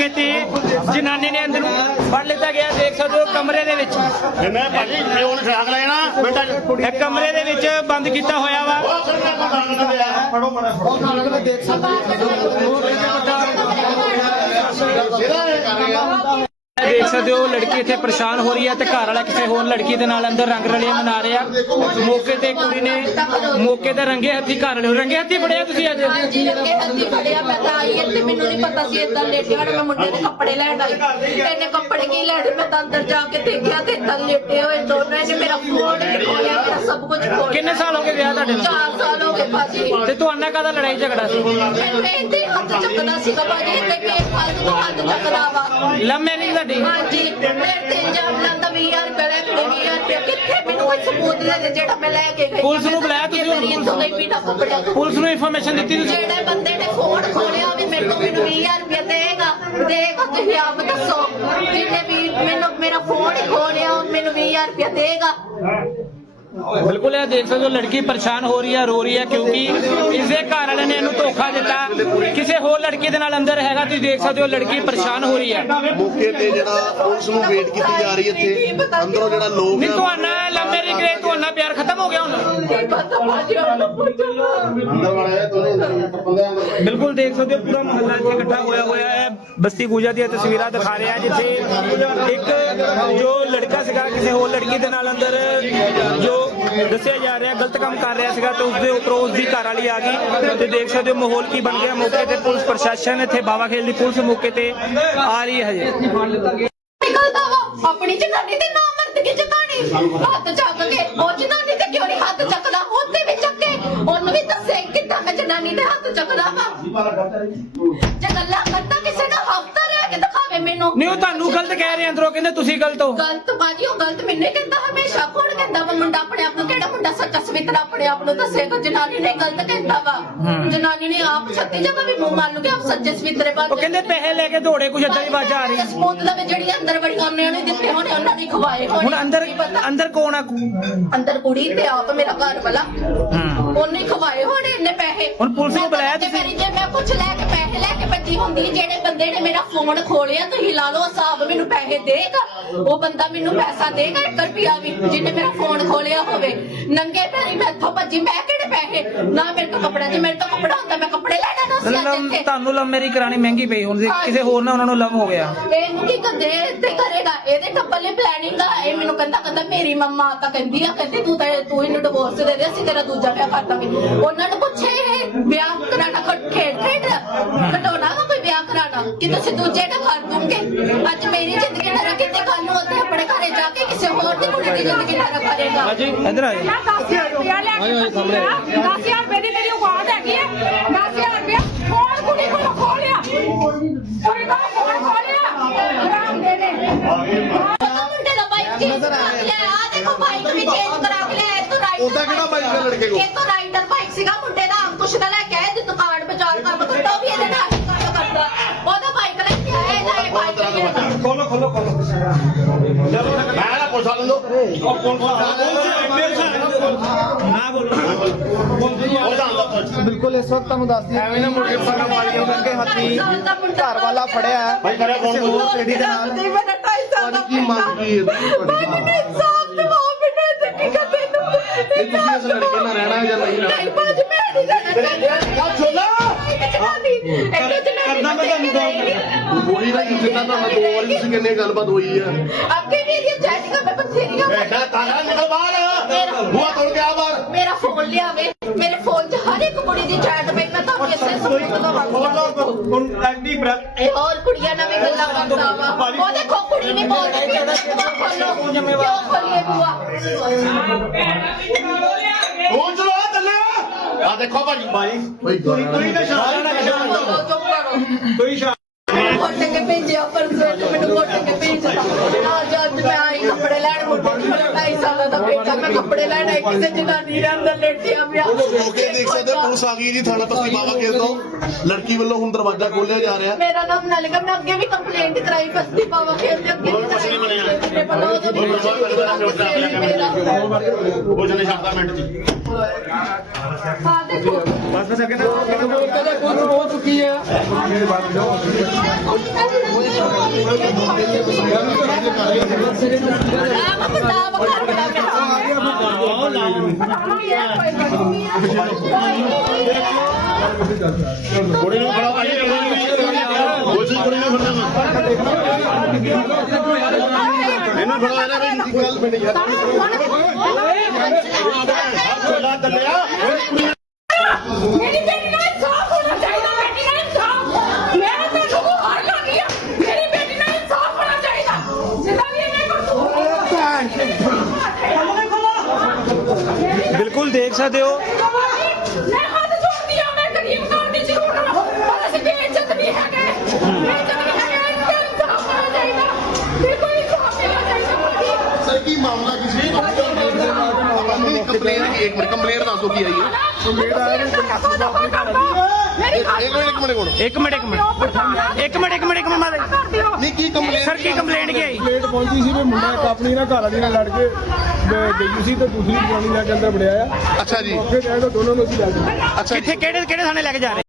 ਮੌਕੇ ਤੇ ਜਨਾਨੀ ਨੇ ਅੰਦਰੋਂ ਫੜ ਲਿੱਤਾ ਗਿਆ ਦੇਖ ਸਕਦੇ ਹੋ ਕਮਰੇ ਦੇ ਵਿੱਚ। ਮੈਂ ਭਾਜੀ ਮੈਂ ਉਹਨੂੰ ਲੈਣਾ ਬੇਟਾ ਇਹ ਕਮਰੇ ਦੇ ਵਿੱਚ ਬੰਦ ਕੀਤਾ ਹੋਇਆ ਵਾ। ਲੜਕੀ ਇੱਥੇ ਪਰੇਸ਼ਾਨ ਹੋ ਰਹੀ ਹੈ ਤੇ ਘਰ ਵਾਲਾ ਕਿਸੇ ਹੋਰ ਲੜਕੀ ਦੇ ਨਾਲ ਅੰਦਰ ਰੰਗ ਰਲੀਆਂ ਮਨਾ ਰਿਹਾ। ਮੌਕੇ ਤੇ ਕੁੜੀ ਨੇ ਮੌਕੇ ਤੇ ਰੰਗੇ ਹੱਥੀ ਘਰ ਵਾਲੇ ਨੂੰ ਰੰਗੇ ਹੱਥੀ ਫੜਿਆ ਤੁਸੀਂ ਅੱਜ? ਹਾਂਜੀ ਲੱਗੇ ਹੱਥੀ ਫੜਿਆ ਮੈਂ ਤਾਂ ਆਈ ਇੱਥੇ ਮੈਨੂੰ ਨਹੀਂ ਪਤਾ ਸੀ ਇਦਾਂ ਲੇਟਿਆ ਹੋਣਾ ਮੈਂ ਮੁੰਡੇ ਦੇ ਕੱਪੜੇ ਲੈਣ ਆਈ। ਇਹਨੇ ਕੱਪੜੇ ਕੀ ਲੈਣੇ? ਮੈਂ ਤਾਂ ਅੰਦਰ ਜਾ ਕੇ ਦੇਖਿਆ ਤੇ ਇਦਾਂ ਲੇਟੇ ਹੋਏ ਦੋਨੋਂ ਇਹਨੇ ਮੇਰਾ ਫੋਨ ਵੀ ਖੋਲਿਆ ਮੇਰਾ ਸਭ ਕੁਝ ਖੋਲਿਆ ਕਿੰਨੇ ਸਾਲ ਹੋ ਗਏ ਵਿਆਹ ਤੁਹਾਡੇ ਨੂੰ ਚਾਰ ਸਾਲ ਹੋ ਗਏ ਭਾਜੀ ਤੇ ਤੁਹਾਡਾ ਕਾਹਦਾ ਲੜਾਈ ਝਗੜਾ ਸੀ? ਮੈਨੂੰ ਇੱਥੇ ਹੱਥ ਚੱਕਦਾ ਸੀਗਾ ਭਾਜੀ ਇੱਥੇ ਮੇਰੇ ਹੱਥ ਤੋਂ ਹੱਥ ਚੱਕਦਾ ਵਾ। ਲਵ ਮੈਰਿਜ ਤੁਹਾਡੀ? ਹਾਂਜੀ ਮੇਰੇ ਤਿੰਨ ਜਾਬ ਲੰਦਾ 20000 ਰੁਪਏ ਲੈ ਕੇ 20000 ਰੁਪਏ। ਕਿੱਥੇ ਮੈਨੂੰ ਕੋਈ ਸਬੂਤ ਦੇ ਦੇ ਜਿਹੜਾ ਮੈਂ ਲੈ ਕੇ ਗਈ? ਪੁਲਿਸ ਨੂੰ ਬੁਲਾਇਆ ਤੁਸੀਂ ਮੇਰੀ ਇੱਥੋਂ ਗਈ ਬਿਨਾ ਕੱਪੜਿਆਂ। ਤੋਂ ਪੁਲਿਸ ਨੂੰ ਇਨਫੋਰਮੇਸ਼ਨ ਦਿੱਤੀ ਤੁਸੀਂ? ਜਿਹੜੇ ਬੰਦੇ ਨੇ ਫੋਨ ਖੋਲਿਆ ਵੀ ਮੇਰੇ ਕੋਲ ਮੈਨੂੰ 20000 ਰੁਪਏ ਦੇਗਾ। ਦੇਗਾ ਤੁਸੀਂ ਆਪ ਦੱਸੋ। ਜਿਹਨੇ ਵੀ ਮੈਨੂੰ ਮੇਰਾ ਫੋਨ ਹੀ ਖੋਲਿਆ ਉਹ ਮੈਨੂੰ 20000 ਰੁਪਏ ਦੇਗਾ। ਬਿਲਕੁਲ ਇਹ ਦੇਖ ਸਕਦੇ ਹੋ ਲੜਕੀ ਪਰੇਸ਼ਾਨ ਹੋ ਰਹੀ ਹੈ ਰੋ ਰਹੀ ਹੈ ਕਿਉਂਕਿ ਇਸਦੇ ਘਰ ਵਾਲੇ ਨੇ ਇਹਨੂੰ ਧੋਖਾ ਦਿੱਤਾ। ਕਿਸੇ ਹੋਰ ਲੜਕੀ ਦੇ ਨਾਲ ਅੰਦਰ ਹੈਗਾ ਤੁਸੀਂ ਦੇਖ ਸਕਦੇ ਹੋ ਲੜਕੀ ਪਰੇਸ਼ਾਨ ਹੋ ਰਹੀ ਹੈ। ਮੌਕੇ ਤੇ ਜਿਹੜਾ ਪੁਲਿਸ ਨੂੰ ਵੇਟ ਕੀਤੀ ਜਾ ਰਹੀ ਹੈ ਇੱਥੇ ਅੰਦਰੋਂ ਜਿਹੜਾ ਲੋਕ ਨਹੀਂ ਲਵ ਮੈਰਿਜ ਕਰੇ ਤੁਹਾਡਾ ਪਿਆਰ ਖਤਮ ਹੋ ਗਿਆ ਹੁਣ। ਬਿਲਕੁਲ ਦੇਖ ਸਕਦੇ ਹੋ ਪੂਰਾ ਮੁਹੱਲਾ ਇੱਥੇ ਇਕੱਠਾ ਹੋਇਆ ਹੋਇਆ ਹੈ। ਬਸਤੀ ਗੂਜਾ ਦੀਆਂ ਤਸਵੀਰਾਂ ਦਿਖਾ ਰਿਹਾ ਜਿੱਥੇ ਇੱਕ ਜੋ ਲੜਕਾ ਸੀਗਾ ਕਿਸੇ ਹੋਰ ਲੜਕੀ ਦੇ ਨਾਲ ਅੰਦਰ ਜੋ ਦੱਸਿਆ ਜਾ ਰਿਹਾ, ਗਲਤ ਕੰਮ ਕਰ ਰਿਹਾ ਸੀਗਾ ਤੇ ਉਸਦੇ ਉੱਪਰੋਂ ਉਸਦੀ ਘਰ ਵਾਲੀ ਆ ਗਈ ਤੇ ਦੇਖ ਸਕਦੇ ਹੋ ਮਾਹੌਲ ਕੀ ਬਣ ਗਿਆ ਮੌਕੇ ਤੇ ਪੁਲਿਸ ਪ੍ਰਸ਼ਾਸਨ ਇੱਥੇ ਬਾਵਾ ਖੇਲ ਦੀ ਪੁਲਿਸ ਮੌਕੇ ਤੇ ਆ ਰਹੀ ਹੈ ਹਜੇ। ਨਿਕਲਦਾ ਵਾ ਆਪਣੀ ਜਨਾਨੀ ਦੇ ਨਾਮ ਮਰਦ ਕੀ ਜਨਾਨੀ, ਹੱਥ ਚੱਕ ਕੇ, ਉਹ ਜਨਾਨੀ ਤੇ ਕਿਉਂ ਨਹੀਂ ਹੱਥ ਚੱਕਦਾ? ਉਹਦੇ ਵੀ ਚੱਕੇ, ਉਹਨੂੰ ਵੀ ਦੱਸੇ ਕਿੱਦਾਂ ਮੈਂ ਜਨਾਨੀ ਦੇ ਹੱਥ ਚੱਕਦਾ ਵਾ। ਜੇ ਗੱਲਾਂ ਕਰਦਾ ਕਿਸੇ ਦਾ ਹਫਤਾ ਰਹਿ ਕੇ ਦਿਖਾਵੇ ਮੈਨੂੰ। ਨਹੀਂ ਉਹ ਤੁਹਾਨੂੰ ਗਲਤ ਕਹਿ ਰਹੇ ਅੰਦਰੋਂ ਕਹਿੰਦੇ ਤੁਸੀਂ ਗਲਤ ਹੋ। ਗਲਤ ਬਾਜੀ ਉਹ ਗਲਤ ਮੈਨੂੰ ਹੀ ਕਹਿੰਦਾ ਹਮੇਸ਼ਾ ਕੌਣ ਕਹਿੰਦਾ ਵਾ? ਮੁੰਡਾ ਆਪਣੇ ਆਪ ਨੂੰ ਕਿਹੜਾ ਮੁੰਡਾ ਸੱਚਾ ਸਵਿਤਰ ਆਪਣੇ ਆਪ ਨੂੰ ਦੱਸੇਗਾ ਜਨਾਨੀ ਨੇ ਗਲਤ ਕਹਿੰਦਾ ਵਾ। ਜਨਾਨੀ ਨੇ ਆਪ ਛੱਤੀ ਜਗ੍ਹਾ ਵੀ ਮੂੰਹ ਮਾਰ ਲੂ ਕਿ ਆਪ ਸੱਚੇ ਸਵਿਤਰੇ ਬਾਤ ਉਹ ਕਹਿੰਦੇ ਪੈਸੇ ਲੈ ਕੇ ਦੌੜੇ ਕੁਝ ਏਦਾਂ ਦੀ ਆਵਾਜ਼ਾਂ ਆ ਰਹੀਆਂ ਸਪੋਤ ਦਾ ਜਿਹੜੀ ਅੰਦਰ ਬੜੀਆਂ ਉਹਨਾਂ ਨੇ ਦਿੱਤੇ ਹੋਣੇ ਉਹਨਾਂ ਨੇ ਖਵਾਏ ਹੋਣੇ। ਹੁਣ ਅੰਦਰ ਕੀ ਪਤਾ। ਅੰਦਰ ਕੌਣ ਆ? ਅੰਦਰ ਕੁੜੀ ਤੇ ਆਪ ਮੇਰਾ ਘਰ ਵਾਲਾ। ਉਹਨੇ ਹੀ ਖਵਾਏ ਹੋਣੇ ਇੰਨੇ ਪੈਸੇ। ਹੁਣ ਪੁਲਿਸ ਨੂੰ ਮੈਂ ਬੁਲਾਇਆ ਤੇ ਤੁਸੀਂ? ਮੇਰੀ ਜੇ ਕੁਛ ਲੈ ਭੱਜੀ ਹੁੰਦੀ ਜਿਹੜੇ ਬੰਦੇ ਨੇ ਮੇਰਾ ਫੋਨ ਖੋਲਿਆ ਤੁਸੀਂ ਲਾ ਲਓ ਹਿਸਾਬ ਮੈਨੂੰ ਪੈਸੇ ਦੇਗਾ ਉਹ ਬੰਦਾ ਮੈਨੂੰ ਪੈਸਾ ਦੇਗਾ 1 ਰੁਪਿਆ ਵੀ ਜਿਹਨੇ ਮੇਰਾ ਫੋਨ ਖੋਲਿਆ ਹੋਵੇ। ਨੰਗੇ ਪੈਰੀ ਮੈਂ ਇੱਥੋਂ ਭੱਜੀ ਮੈਂ ਕਿਹੜੇ ਪੈਸੇ? ਨਾ ਮੇਰੇ ਕੋਲ ਕੱਪੜਾ ਜੇ ਮੇਰੇ ਤੋਂ ਕੱਪੜਾ ਹੁੰਦਾ ਮੈਂ ਕੱਪੜੇ ਲੈਣਾ ਸੀ ਅੱਜ ਲਵ ਇੱਥੇ। ਤੁਹਾਨੂੰ ਲਵ ਮੇਰੀ ਕਰਾਣੀ ਮਹਿੰਗੀ ਪਈ ਹੁਣ ਜੇ ਕਿਸੇ ਹੋਰ ਨਾਲ ਉਹਨਾਂ ਨੂੰ ਲਵ ਹੋ ਗਿਆ। ਇਹਨੂੰ ਕੀ ਕਰਦੇ ਤੇ ਕਰੇਗਾ ਇਹਦੇ ਟੱਪਲ ਲਈ ਪਲੈਨਿੰਗ ਆ ਇਹ ਮੈਨੂੰ ਕਹਿੰਦਾ ਕਹਿੰਦਾ ਮੇਰੀ ਮੰਮਾ ਤਾਂ ਕਹਿੰਦੀ ਆ ਕਹਿੰਦੀ ਤੂੰ ਤਾਂ ਤੂੰ ਇਹਨੂੰ ਡਿਵੋਰਸ ਦੇ ਦੇ ਅਸੀਂ ਤੇਰਾ ਦੂਜਾ ਵਿਆਹ ਕਰ ਦਾਂਗੇ। ਉਹਨਾਂ ਨੂੰ ਪੁੱਛੇ ਇਹ ਵਿਆਹ ਕਰਾਣਾ ਖੇਡ ਖੇਡ ਘਟਾਉਣਾ ਵਿਆਹ ਕਰਾਣਾ ਕਿ ਤੁਸੀਂ ਦੂਜੇ ਦਾ ਕਰ ਦੂੰਗੇ ਅੱਜ ਮੇਰੀ ਜ਼ਿੰਦਗੀ ਨਾ ਰੱਖੇ ਤੇ ਕੱਲ ਨੂੰ ਉੱਥੇ ਆਪਣੇ ਘਰੇ ਜਾ ਕੇ ਕਿਸੇ ਹੋਰ ਦੀ ਕੁੜੀ ਦੀ ਜ਼ਿੰਦਗੀ ਨਾ ਕਰੇਗਾ। ਇੱਧਰ ਆ ਜਾਓ। ਮੈਂ 10000 ਰੁਪਇਆ ਲੈ ਕੇ ਭੱਜੀ ਆ। 10000 ਰੁਪਏ ਦੀ ਮੇਰੀ ਔਕਾਤ ਹੈਗੀ ਹੈ 10000 ਰੁਪਇਆ ਫੋਨ ਕੁੜੀ ਕੋਲ ਖੋਲਿਆ। ਕੁੜੀ ਕੋਲ ਖੋਲਿਆ। ਹਰਾਮ ਦੇ ਨੇ। ਪਤਾ ਮੁੰਡੇ ਦਾ ਬਾਈਕ ਚੇਂਜ ਕਰਾ ਕੇ ਲਿਆ ਆ? ਦੇਖੋ ਬਾਈਕ ਵੀ ਚੇਂਜ ਕਰਾ ਕੇ ਇਹ ਤੋਂ ਰਾਈਡਰ ਉਹਦਾ ਕਿਹੜਾ bike ਹੈ ਲੜਕੇ ਕੋਲ? ਇਹ ਤੋਂ ਰਾਈਡਰ ਬਾਈਕ ਸੀਗਾ ਮੁੰਡੇ ਦਾ। ਕੁਛ ਦਾ ਲੈ ਕੇ ਆਇਆ ਤੇ ਦੁਕਾਨ ਬਾਜ਼ਾਰ ਕੰਮ ਕਰਦਾ। ਬਿਲਕੁਲ ਇਸ ਵਕਤ ਤੁਹਾਨੂੰ ਦੱਸਦੀ ਐਵੇਂ ਨਾ ਮੁੰਡੇ ਫੜਨ ਵਾਲੀ ਉਹ ਕਰਕੇ ਹੱਥੀ ਘਰ ਵਾਲਾ ਫੜਿਆ। ਹੈ। ਭਾਈ ਕਰਿਆ ਫੋਨ। ਹੋਰ ਲੇਡੀ ਦੇ ਨਾਲ ਮੇਰਾ ਢਾਈ ਸਾਲ ਦਾ ਕੀ ਮੰਗ ਕੀ ਹੈ ਤੁਹਾਡੀ ਮੈਨੂੰ ਇਨਸਾਫ ਦਿਵਾਓ ਮੈਨੂੰ ਇਹ ਕੀ ਕਰਦੇ ਨੂੰ ਇਹ ਤੁਸੀਂ ਇਸ ਲੜਕੇ ਨਾਲ ਰਹਿਣਾ ਹੈ ਜਾਂ ਨਹੀਂ ਰਹਿਣਾ? ਨਹੀਂ ਭਾਜੀ ਮੈਂ ਨਹੀਂ ਰਹਿਣਾ। ਗੋਲੀ ਦਾ ਕਿੱਥੇ ਤਾਂ ਤੁਹਾਡਾ ਦੋ ਵਾਰੀ ਤੁਸੀਂ ਕਿੰਨੇ ਗੱਲਬਾਤ ਹੋਈ ਹੈ ਅੱਗੇ ਵੀ ਇਹ ਚੈਟਿੰਗਾਂ ਮੈਂ ਬਥੇਰੀਆਂ ਬੇਟਾ ਤਾਰਾ ਨਿਕਲ ਬਾਹਰ ਬੂਆ ਤੋੜ ਕੇ ਆ ਬਾਹਰ ਮੇਰਾ ਫੋਨ ਲਿਆਵੇ ਮੇਰੇ ਫੋਨ 'ਚ ਹਰ ਇੱਕ ਕੁੜੀ ਦੀ ਚੈਟ ਪਈ ਮੈਂ ਤੁਹਾਨੂੰ ਇਸੇ ਸਬੂਤ ਦਵਾਂਗੀ ਇਹ ਹੋਰ ਕੁੜੀਆਂ ਨਾਲ ਵੀ ਗੱਲਾਂ ਕਰਦਾ ਵਾ ਉਹ ਦੇਖੋ ਕੁੜੀ ਨਹੀਂ ਬੋਲਦੀ ਪਈ ਉਹਦਾ ਬੂਆ ਖੋਲੋ ਕਿਉਂ ਖੋਲੀਏ ਬੂਆ ਫੋਨ ਚਲਾ ਥੱਲੇ ਆ ਦੇਖੋ ਭਾਜੀ ਭਾਈ ਬਈ ਗਾਲਾਂ ਬੋਲੋ ਚੁੱਪ ਕਰੋ ਕੋਟ ਕੇ ਭੇਜਿਆ ਪਰਸੋਂ ਮੈਨੂੰ ਕੋਟ ਕੇ ਭੇਜਦਾ ਅੱਜ ਅੱਜ ਮੈਂ ਆਈ ਕੱਪੜੇ ਲੈਣ ਮੁੰਡੇ ਨੂੰ ਢਾਈ ਸਾਲਾਂ ਦਾ ਬੇਟਾ ਮੈਂ ਕੱਪੜੇ ਲੈਣ ਆਈ ਕਿਸੇ ਜਨਾਨੀ ਦੇ ਅੰਦਰ ਲੇਟਿਆ ਪਿਆ ਮੌਕੇ ਦੇਖ ਸਕਦੇ ਹੋ, ਪੁਲਿਸ ਆ ਗਈ ਜੀ ਥਾਣਾ ਬਸਤੀ ਬਾਵਾ ਖੇਲ ਤੋਂ ਲੜਕੀ ਵੱਲੋਂ ਹੁਣ ਦਰਵਾਜ਼ਾ ਖੋਲਿਆ ਜਾ ਰਿਹਾ ਮੇਰਾ ਨਾਮ ਨਾਲਿਕਾ ਮੈਂ ਅੱਗੇ ਵੀ ਕੰਪਲੇਂਟ ਕਰਾਈ ਬਸਤੀ ਪਾਵਾ ਖੇਲ ਦੇ ਅੱਗੇ ਵੀ ਕਰਾਈ ਮੇਰੇ ਵੱਲੋਂ ਉਹਦਾ ਵੀ ਮੇਰਾ ਕੁਝ ਨਹੀਂ ਛੱਡਦਾ ਮਿੰਟ ਚ ਹਾਂ ਦੇਖੋ ਆ ਬੰਦਾ ਵਖਰ ਬੜਾ ਕੁੜੀ ਨੂੰ ਫੜੋ ਭਾਜੀ ਕੋਸ਼ਿਸ਼ ਕੁੜੀ ਨੂੰ ਫੜਨਾ ਇਹਨੂੰ ਫੜੋ ਇਹਨਾਂ ਵੀ ਗੱਲ ਬਣੀ ਯਾਰ ਛੋਲਾ ਦੱਲਿਆ ਮੇਰੀ ਬੇਟੀ ਨਾਲ ਇਨਸਾਫ ਹੋਣਾ ਚਾਹੀਦਾ ਬੇਟੀ ਨਾਲ ਇਨਸਾਫ ਮੈਂ ਤੈਨੂੰ ਕੋ ਹਾਰ ਕਰਨੀ ਆ ਮੇਰੀ ਬੇਟੀ ਨਾਲ ਇਨਸਾਫ ਹੋਣਾ ਚਾਹੀਦਾ ਜਿੱਦਾਂ ਵੀ ਇਹਨੇ ਕੋਈ ਬਿਲਕੁਲ ਦੇਖ ਸਕਦੇ ਹੋ ਮੈਂ ਹੱਥ ਜੋੜਦੀ ਆ ਮੈਂ ਗਰੀਬ ਘਰ ਦੀ ਜ਼ਰੂਰ ਹਾਂ ਪਰ ਅਸੀਂ ਬੇਇੱਜ਼ਤ ਨਹੀਂ ਹੈਗੇ। ਬੇਇੱਜ਼ਤ ਨਹੀਂ ਹੈਗੇ ਇਨਸਾਫ ਹੋਣਾ ਚਾਹੀਦਾ। ਬਿਲਕੁਲ ਇਨਸਾਫ ਮਿਲਣਾ ਚਾਹੀਦਾ ਸਰ ਕੀ ਮਾਮਲਾ ਇੱਕ ਮਿੰਟ ਕੰਪਲੇਨ ਦੱਸੋ ਕੀ ਆਈ ਹੈ। ਮੇਰੀ ਗੱਲ ਇੱਕ ਮਿੰਟ ਇੱਕ ਮਿੰਟ ਕੋਣ ਇੱਕ ਮਿੰਟ। ਇੱਕ ਮਿੰਟ ਇੱਕ ਮਿੰਟ। ਇੱਕ ਮਿੰਟ ਇੱਕ ਮਿੰਟ ਮਾਰੇ ਨਹੀਂ ਕੀ ਕੰਪਲੇਨ ਸਰ ਕੀ ਕੰਪਲੇਂਟ ਕੀ ਆਈ? ਲੇਟ ਪਹੁੰਚੀ ਸੀ ਵੀ ਮੁੰਡਾ ਇੱਕ ਆਪਣੀ ਨਾ ਘਰ ਵਾਲੀ ਨਾਲ ਲੜ ਕੇ ਅਹ ਗਈ ਸੀ ਤੇ ਦੂਸਰੀ ਜਨਾਨੀ ਲੈ ਕੇ ਅੰਦਰ ਵੜਿਆ ਆ। ਅੱਛਾ ਜੀ। ਮੌਕੇ ਤੇ ਆਏ ਤਾਂ ਦੋਨੋਂ ਨੂੰ ਅਸੀਂ ਲੈ ਗਏ ਅੱਛਾ ਜੀ। ਕਿੱਥੇ ਕਿਹੜੇ ਕਿਹੜੇ ਥਾਣੇ ਲੈ ਕੇ ਜਾ ਰਹੇ?